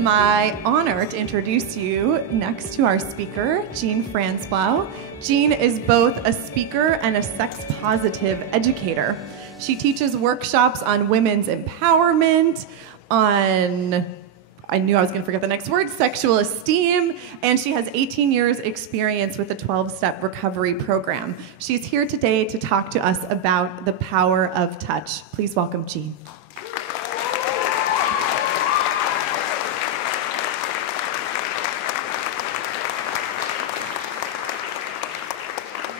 my honor to introduce you next to our speaker, Jean Franzblau. Jean is both a speaker and a sex-positive educator. She teaches workshops on women's empowerment, on, I knew I was going to forget the next word, sexual esteem, and she has 18 years experience with the 12-step recovery program. She's here today to talk to us about the power of touch. Please welcome Jean.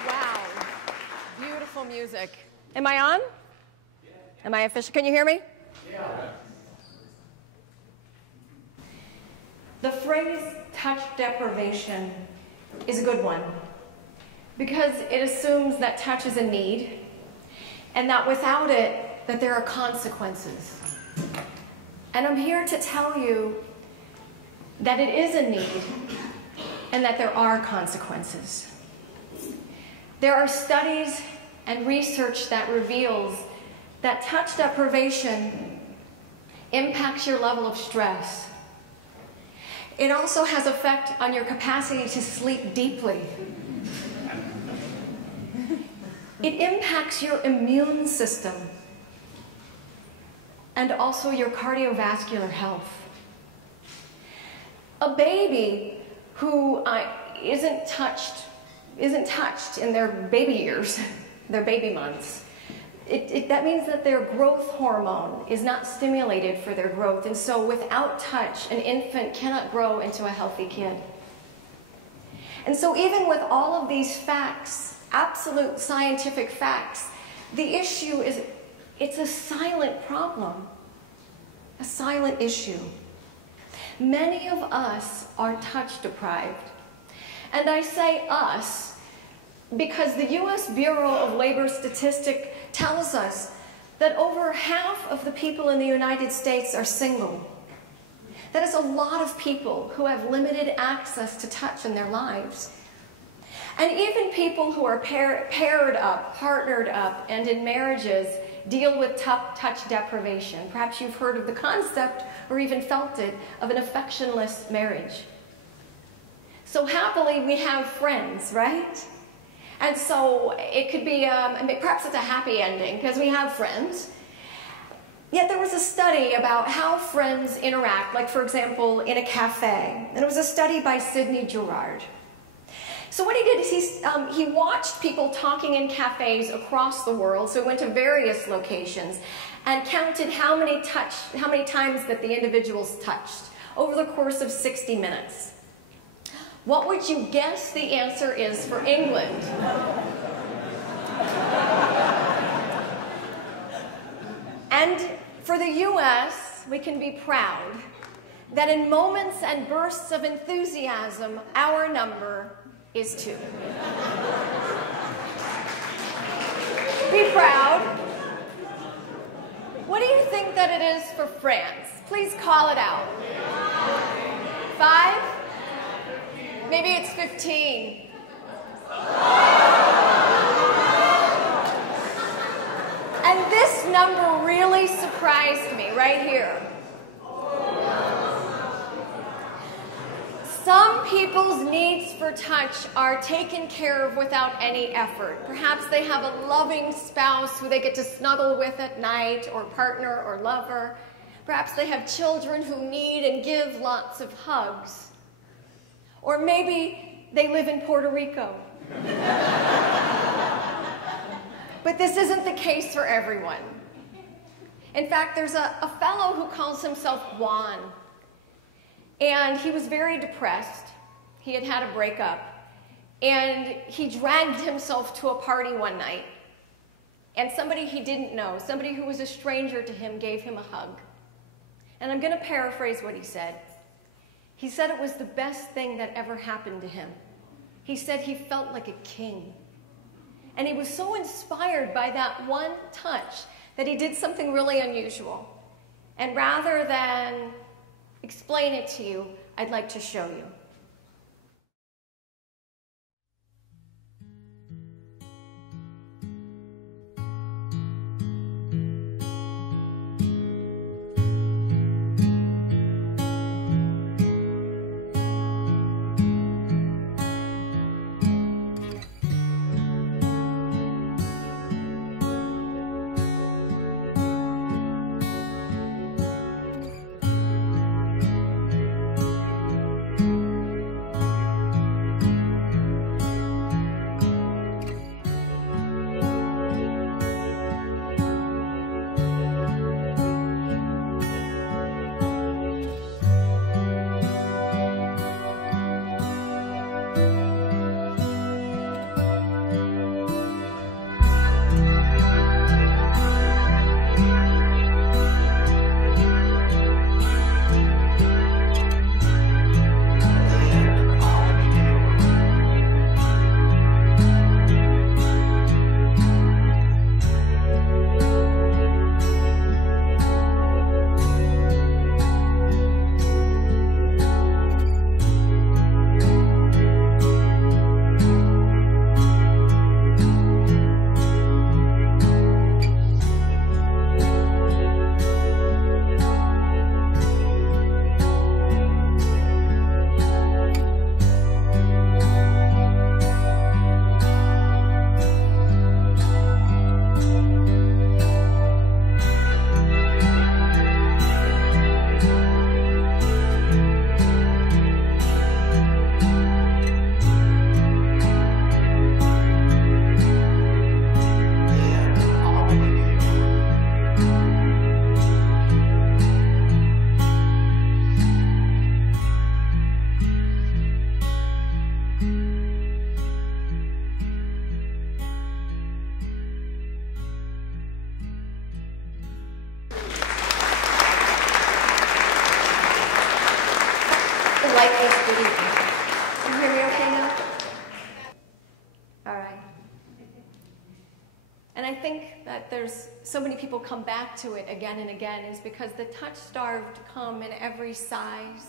Wow, beautiful music. Am I on? Am I official? Can you hear me? Yeah. The phrase touch deprivation is a good one because it assumes that touch is a need and that without it, that there are consequences. And I'm here to tell you that it is a need and that there are consequences. There are studies and research that reveals that touch deprivation impacts your level of stress. It also has effect on your capacity to sleep deeply. It impacts your immune system and also your cardiovascular health. A baby who isn't touched in their baby years, their baby months, that means that their growth hormone is not stimulated for their growth. And so without touch, an infant cannot grow into a healthy kid. And so even with all of these facts, absolute scientific facts, the issue is it's a silent problem, a silent issue. Many of us are touch deprived. And I say us because the U.S. Bureau of Labor Statistics tells us that over half of the people in the United States are single. That is a lot of people who have limited access to touch in their lives. And even people who are paired up, partnered up, and in marriages deal with touch deprivation. Perhaps you've heard of the concept or even felt it of an affectionless marriage. So happily we have friends, right? And so it could be, perhaps it's a happy ending because we have friends. Yet there was a study about how friends interact, like for example, in a cafe. And it was a study by Sidney Girard. So what he did is he watched people talking in cafes across the world. So he went to various locations and counted how many times that the individuals touched over the course of 60 minutes. What would you guess the answer is for England? And for the US, we can be proud that in moments and bursts of enthusiasm, our number is 2. Be proud. What do you think that it is for France? Please call it out. 5? Maybe it's 15. And this number really surprised me right here. Some people's needs for touch are taken care of without any effort. Perhaps they have a loving spouse who they get to snuggle with at night, or partner or lover. Perhaps they have children who need and give lots of hugs. Or maybe they live in Puerto Rico. But this isn't the case for everyone. In fact, there's a fellow who calls himself Juan. And he was very depressed. He had had a breakup. And he dragged himself to a party one night. And somebody he didn't know, somebody who was a stranger to him, gave him a hug. And I'm going to paraphrase what he said. He said it was the best thing that ever happened to him. He said he felt like a king. And he was so inspired by that one touch that he did something really unusual. And rather than explain it to you, I'd like to show you. to like this video. Can you hear me okay now? All right. And I think that there's so many people come back to it again and again is because the touch-starved come in every size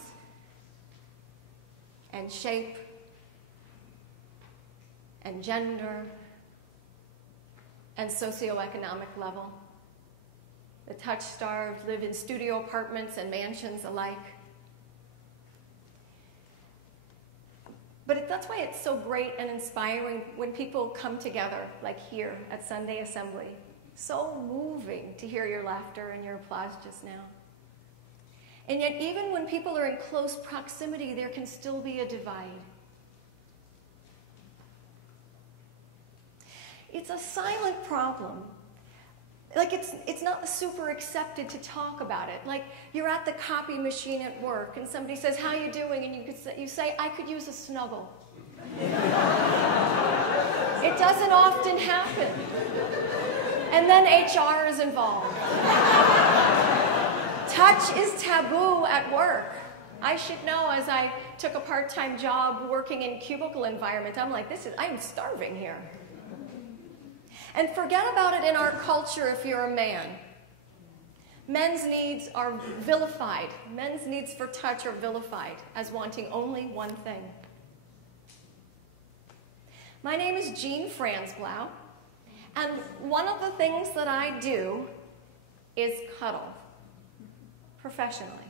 and shape and gender and socioeconomic level. The touch-starved live in studio apartments and mansions alike. But that's why it's so great and inspiring when people come together, like here at Sunday Assembly. So moving to hear your laughter and your applause just now. And yet, even when people are in close proximity, there can still be a divide. It's a silent problem. Like it's not super accepted to talk about it. Like you're at the copy machine at work and somebody says, "How you doing?" And you say, "I could use a snuggle." It doesn't often happen. And then HR is involved. Touch is taboo at work. I should know, as I took a part-time job working in cubicle environment, I'm like, I'm starving here. And forget about it in our culture if you're a man. Men's needs are vilified. Men's needs for touch are vilified as wanting only one thing. My name is Jean Franzblau, and one of the things that I do is cuddle, professionally.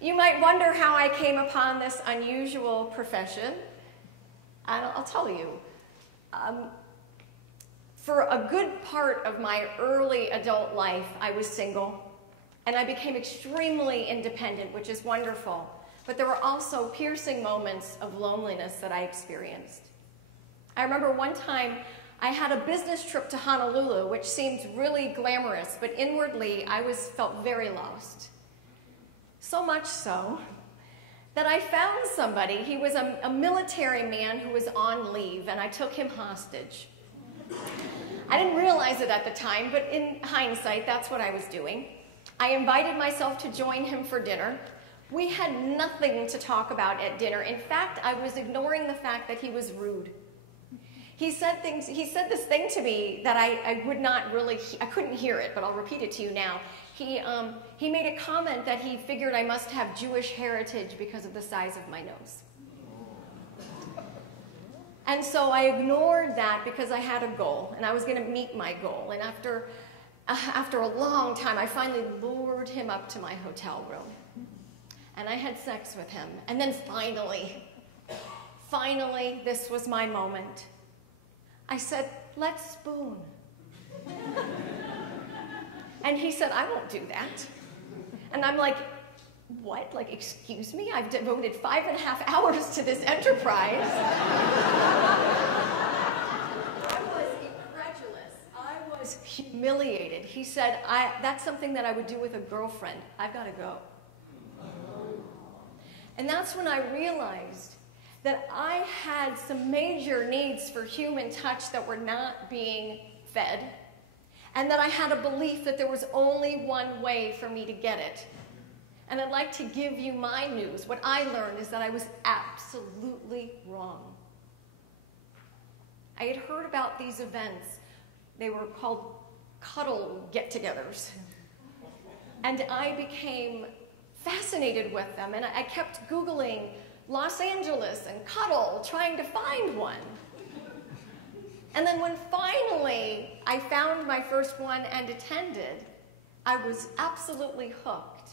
You might wonder how I came upon this unusual profession, and I'll tell you. For a good part of my early adult life, I was single, and I became extremely independent, which is wonderful. But there were also piercing moments of loneliness that I experienced. I remember one time I had a business trip to Honolulu, which seemed really glamorous, but inwardly I felt very lost. So much so that I found somebody. He was a military man who was on leave, and I took him hostage. I didn't realize it at the time, but in hindsight, that's what I was doing. I invited myself to join him for dinner. We had nothing to talk about at dinner. In fact, I was ignoring the fact that he was rude. He said this thing to me that I couldn't hear it, but I'll repeat it to you now. He made a comment that he figured I must have Jewish heritage because of the size of my nose. And so I ignored that because I had a goal, and I was going to meet my goal. And after a long time, I finally lured him up to my hotel room. And I had sex with him. And then finally, this was my moment. I said, "Let's spoon." And he said, "I won't do that." And I'm like, "What? Like, excuse me? I've devoted 5.5 hours to this enterprise." I was incredulous. I was humiliated. He said, "That's something that I would do with a girlfriend. I've got to go." And that's when I realized that I had some major needs for human touch that were not being fed, and that I had a belief that there was only one way for me to get it. And I'd like to give you my news. What I learned is that I was absolutely wrong. I had heard about these events. They were called cuddle get-togethers. And I became fascinated with them, and I kept Googling Los Angeles and cuddle, trying to find one. And then when finally I found my first one and attended, I was absolutely hooked.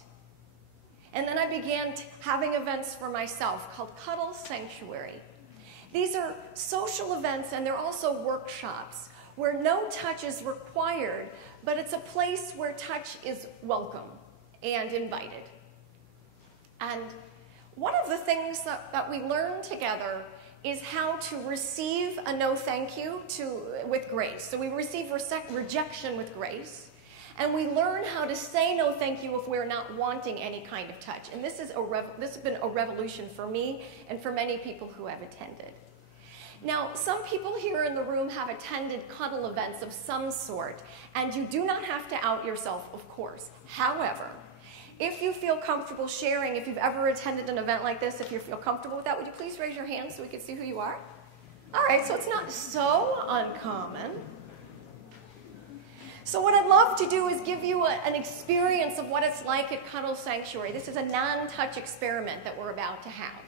And then I began having events for myself called Cuddle Sanctuary. These are social events, and they're also workshops where no touch is required, but it's a place where touch is welcome and invited. And one of the things that we learn together is how to receive a no thank you with grace. So we receive rejection with grace, and we learn how to say no thank you if we're not wanting any kind of touch. And this has been a revolution for me and for many people who have attended. Now, some people here in the room have attended cuddle events of some sort, and you do not have to out yourself, of course. However, If you feel comfortable sharing, if you've ever attended an event like this, if you feel comfortable with that, would you please raise your hand so we can see who you are? All right, so it's not so uncommon. So what I'd love to do is give you an experience of what it's like at Cuddle Sanctuary. This is a non-touch experiment that we're about to have.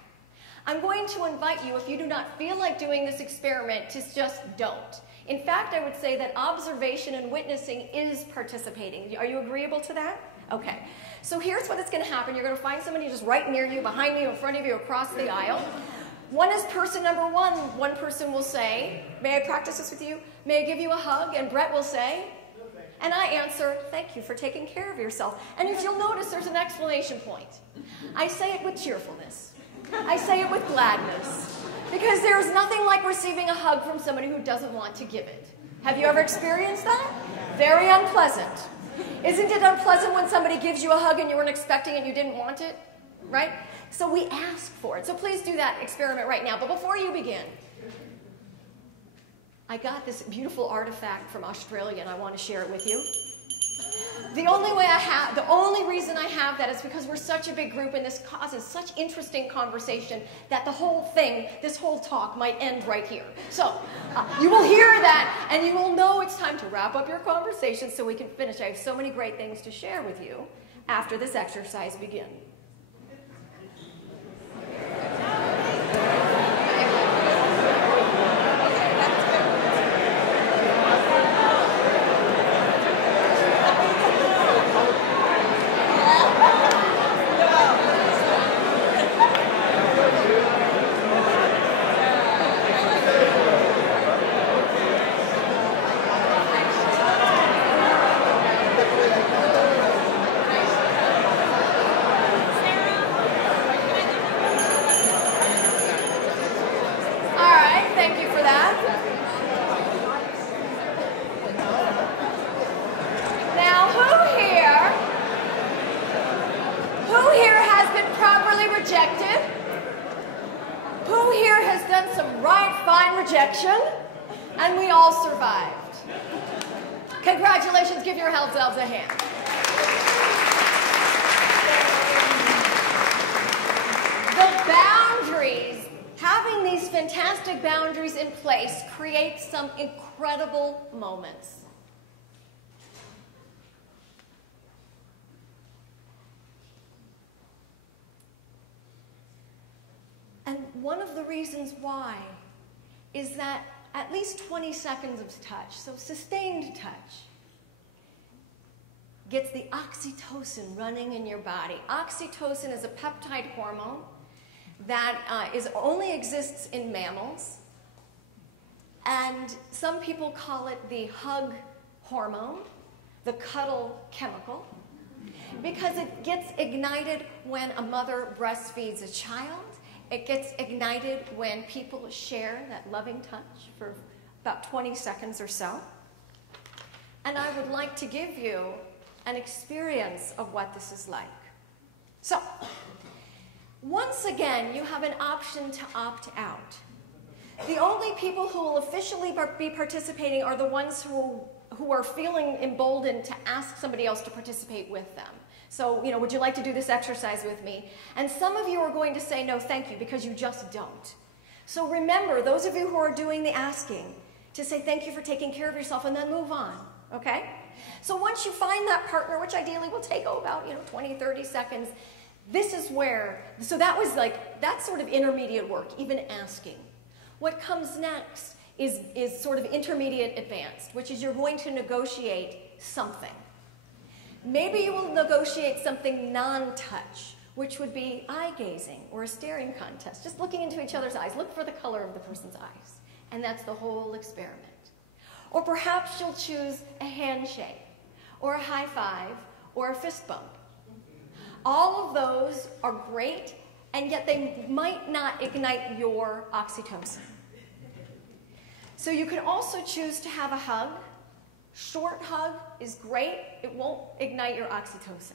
I'm going to invite you, if you do not feel like doing this experiment, to just don't. In fact, I would say that observation and witnessing is participating. Are you agreeable to that? Okay. So here's what is going to happen. You're going to find somebody just right near you, behind you, in front of you, across the aisle. One is person number one. One person will say, may I practice this with you? May I give you a hug? And Brett will say, and I answer, thank you for taking care of yourself. And if you'll notice, there's an exclamation point. I say it with cheerfulness. I say it with gladness. Because there's nothing like receiving a hug from somebody who doesn't want to give it. Have you ever experienced that? Very unpleasant. Isn't it unpleasant when somebody gives you a hug and you weren't expecting it and you didn't want it? Right? So we ask for it. So please do that experiment right now. But before you begin, I got this beautiful artifact from Australia and I want to share it with you. The only reason I have that is because we're such a big group and this causes such interesting conversation that the whole thing, this whole talk might end right here. So you will hear that and you will know it's time to wrap up your conversation so we can finish. I have so many great things to share with you after this exercise begins. And we all survived. Congratulations, give yourselves a hand. The boundaries, having these fantastic boundaries in place creates some incredible moments. And one of the reasons why is that at least 20 seconds of touch, so sustained touch, gets the oxytocin running in your body. Oxytocin is a peptide hormone that only exists in mammals. And some people call it the hug hormone, the cuddle chemical, because it gets ignited when a mother breastfeeds a child. It gets ignited when people share that loving touch for about 20 seconds or so. And I would like to give you an experience of what this is like. So, once again, you have an option to opt out. The only people who will officially be participating are the ones who are feeling emboldened to ask somebody else to participate with them. So, would you like to do this exercise with me? And some of you are going to say no, thank you, because you just don't. So remember, those of you who are doing the asking, to say thank you for taking care of yourself and then move on, okay? So once you find that partner, which ideally will take about 20, 30 seconds, this is where, so that was that's sort of intermediate work, even asking. What comes next is sort of intermediate advanced, which is you're going to negotiate something. Maybe you will negotiate something non-touch, which would be eye-gazing or a staring contest, just looking into each other's eyes. Look for the color of the person's eyes. And that's the whole experiment. Or perhaps you'll choose a handshake, or a high five, or a fist bump. All of those are great, and yet they might not ignite your oxytocin. So you can also choose to have a hug. Short hug is great. It won't ignite your oxytocin.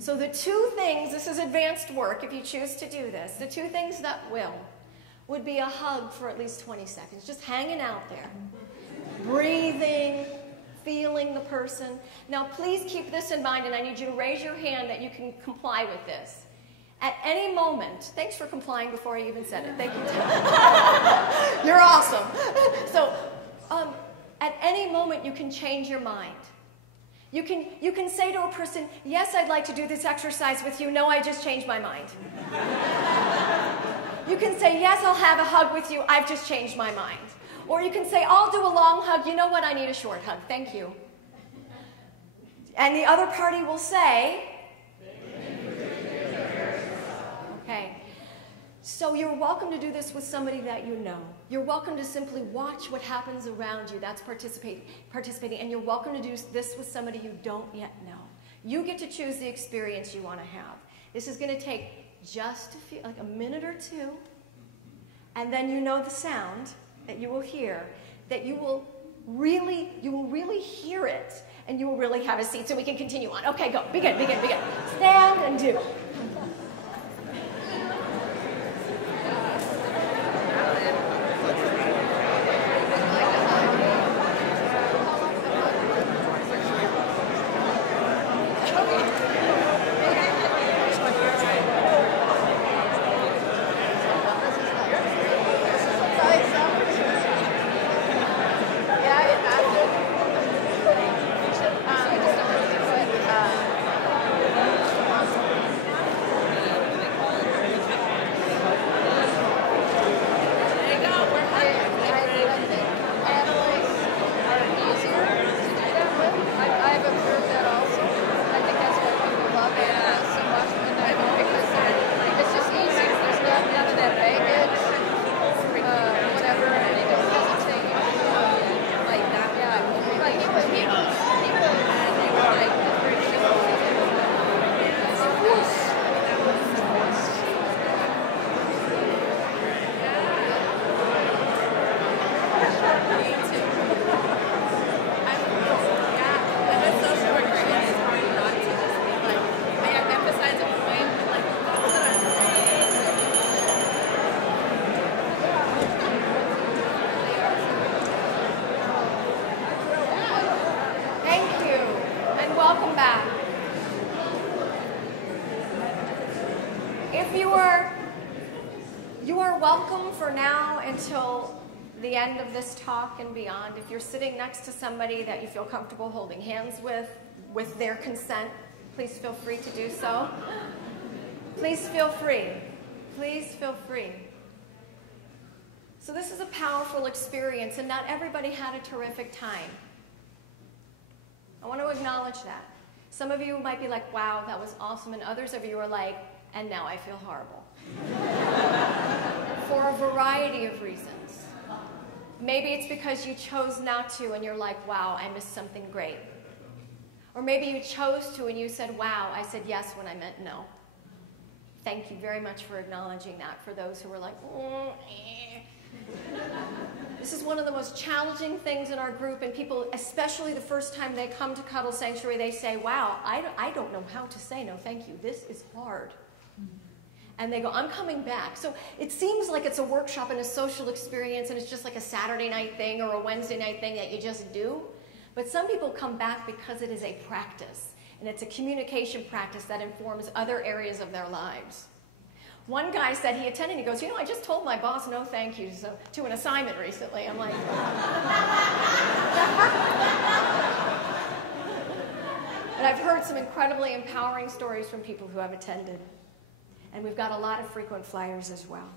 So the two things, this is advanced work if you choose to do this, the two things that would be a hug for at least 20 seconds, just hanging out there, breathing, feeling the person. Now, please keep this in mind, and I need you to raise your hand that you can comply with this. At any moment, thanks for complying before I even said it. Thank you. You're awesome. So, at any moment, you can change your mind. You can say to a person, yes, I'd like to do this exercise with you. No, I just changed my mind. You can say, yes, I'll have a hug with you. I've just changed my mind. Or you can say, I'll do a long hug. You know what? I need a short hug. Thank you. And the other party will say, okay. So you're welcome to do this with somebody that you know. You're welcome to simply watch what happens around you. That's participating. And you're welcome to do this with somebody you don't yet know. You get to choose the experience you want to have. This is going to take just like a minute or two. And then you know the sound that you will hear, that you will really hear it. And you will really have a seat so we can continue on. Okay, go. Begin. Stand and do. The end of this talk and beyond. If you're sitting next to somebody that you feel comfortable holding hands with their consent, please feel free to do so. Please feel free. Please feel free. So this is a powerful experience, and not everybody had a terrific time. I want to acknowledge that. Some of you might be like, wow, that was awesome, and others of you are like, and now I feel horrible. For a variety of reasons. Maybe it's because you chose not to and you're like, wow, I missed something great. Or maybe you chose to and you said, wow, I said yes when I meant no. Thank you very much for acknowledging that for those who were like, This is one of the most challenging things in our group, and people, especially the first time they come to Cuddle Sanctuary, they say, wow, I don't know how to say no thank you. This is hard. And they go, I'm coming back. So it seems like it's a workshop and a social experience, and it's just like a Saturday night thing or a Wednesday night thing that you just do. But some people come back because it is a practice, and it's a communication practice that informs other areas of their lives. One guy said he attended, he goes, I just told my boss no thank you to an assignment recently. I'm like, and I've heard some incredibly empowering stories from people who have attended. And we've got a lot of frequent flyers as well.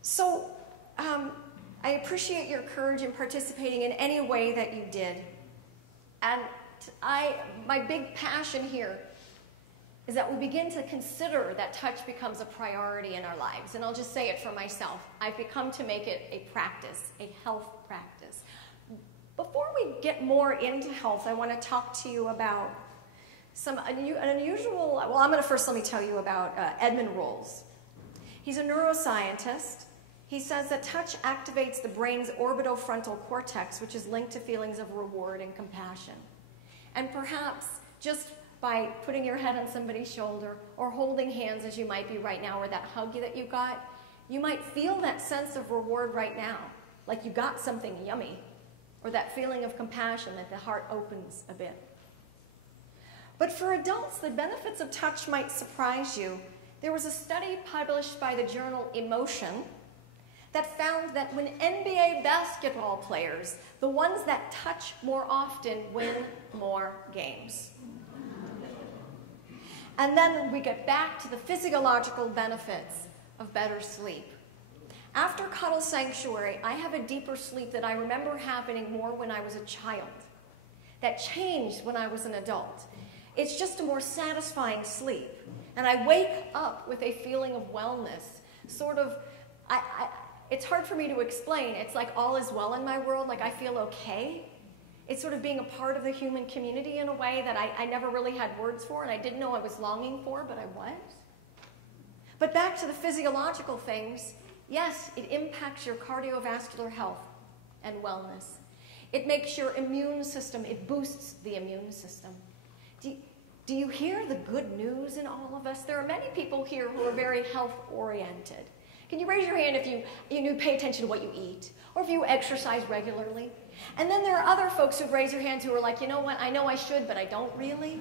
So I appreciate your courage in participating in any way that you did. And my big passion here is that we begin to consider that touch becomes a priority in our lives. And I'll just say it for myself. I've become to make it a practice, a health practice. Before we get more into health, I want to talk to you about some unusual, well, let me tell you about Edmund Rolls. He's a neuroscientist. He says that touch activates the brain's orbitofrontal cortex, which is linked to feelings of reward and compassion. And perhaps just by putting your head on somebody's shoulder or holding hands as you might be right now, or that hug that you got, you might feel that sense of reward right now, like you got something yummy, or that feeling of compassion that the heart opens a bit. But for adults, the benefits of touch might surprise you. There was a study published by the journal Emotion that found that when NBA basketball players, the ones that touch more often, win more games. And then we get back to the physiological benefits of better sleep. After Cuddle Sanctuary, I have a deeper sleep that I remember happening more when I was a child. That changed when I was an adult. It's just a more satisfying sleep. And I wake up with a feeling of wellness. Sort of, it's hard for me to explain. It's like all is well in my world, like I feel okay. It's sort of being a part of the human community in a way that I never really had words for, and I didn't know I was longing for, but I was. But back to the physiological things, yes, it impacts your cardiovascular health and wellness. It makes your immune system, it boosts the immune system. Do you hear the good news in all of us? There are many people here who are very health-oriented. Can you raise your hand if you pay attention to what you eat, or if you exercise regularly? And then there are other folks who raise their hands who are like, you know what, I know I should, but I don't really.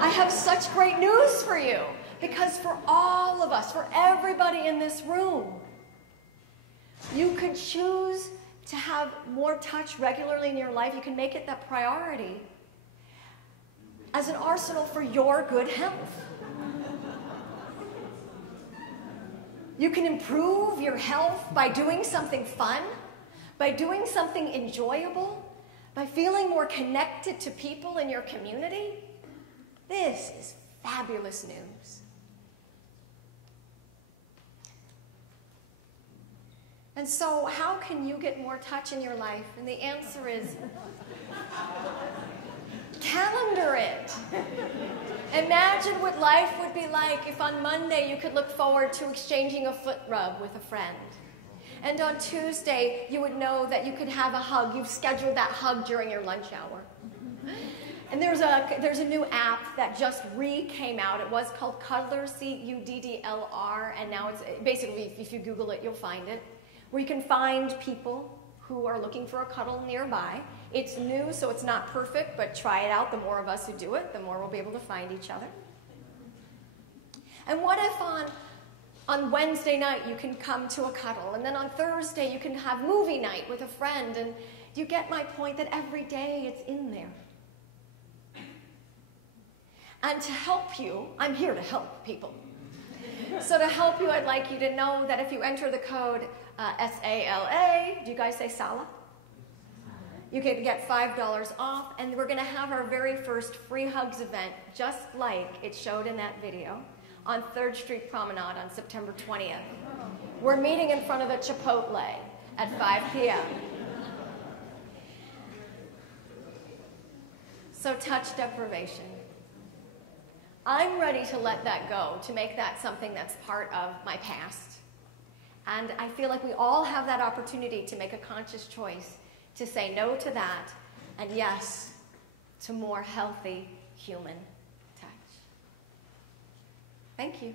I have such great news for you, because for all of us, for everybody in this room, you could choose to have more touch regularly in your life. You can make it that priority as an arsenal for your good health. You can improve your health by doing something fun, by doing something enjoyable, by feeling more connected to people in your community. This is fabulous news. And so, how can you get more touch in your life? And the answer is calendar it. Imagine what life would be like if on Monday you could look forward to exchanging a foot rub with a friend. And on Tuesday, you would know that you could have a hug. You've scheduled that hug during your lunch hour. And there's a new app that just came out. It was called Cuddler, C-U-D-D-L-R, and now it's basically, if you Google it, you'll find it, where you can find people who are looking for a cuddle nearby. It's new, so it's not perfect, but try it out. The more of us who do it, the more we'll be able to find each other. And what if on Wednesday night you can come to a cuddle, and then on Thursday you can have movie night with a friend, and you get my point that every day it's in there. And to help you, I'm here to help people. So to help you, I'd like you to know that if you enter the code SALA, do you guys say SALA? You can get $5 off, and we're going to have our very first free hugs event, just like it showed in that video, on 3rd Street Promenade on September 20th. We're meeting in front of a Chipotle at 5 p.m. So touch deprivation. I'm ready to let that go, to make that something that's part of my past. And I feel like we all have that opportunity to make a conscious choice to say no to that and yes to more healthy human touch. Thank you.